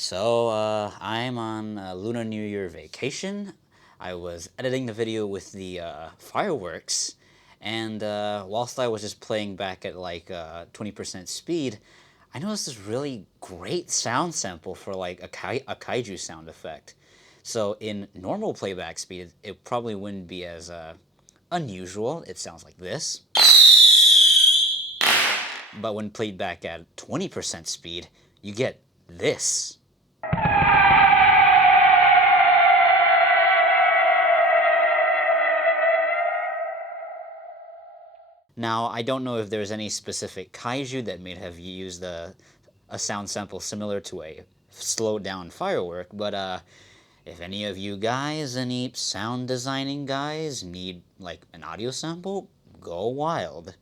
I'm on Lunar New Year vacation. I was editing the video with the fireworks, and whilst I was just playing back at like 20% speed, I noticed this really great sound sample for like a kaiju sound effect. So in normal playback speed, it probably wouldn't be as unusual. It sounds like this. But when played back at 20% speed, you get this. Now, I don't know if there's any specific kaiju that may have used a sound sample similar to a slowed down firework, but if any of you guys, any sound designing guys, need like an audio sample, go wild.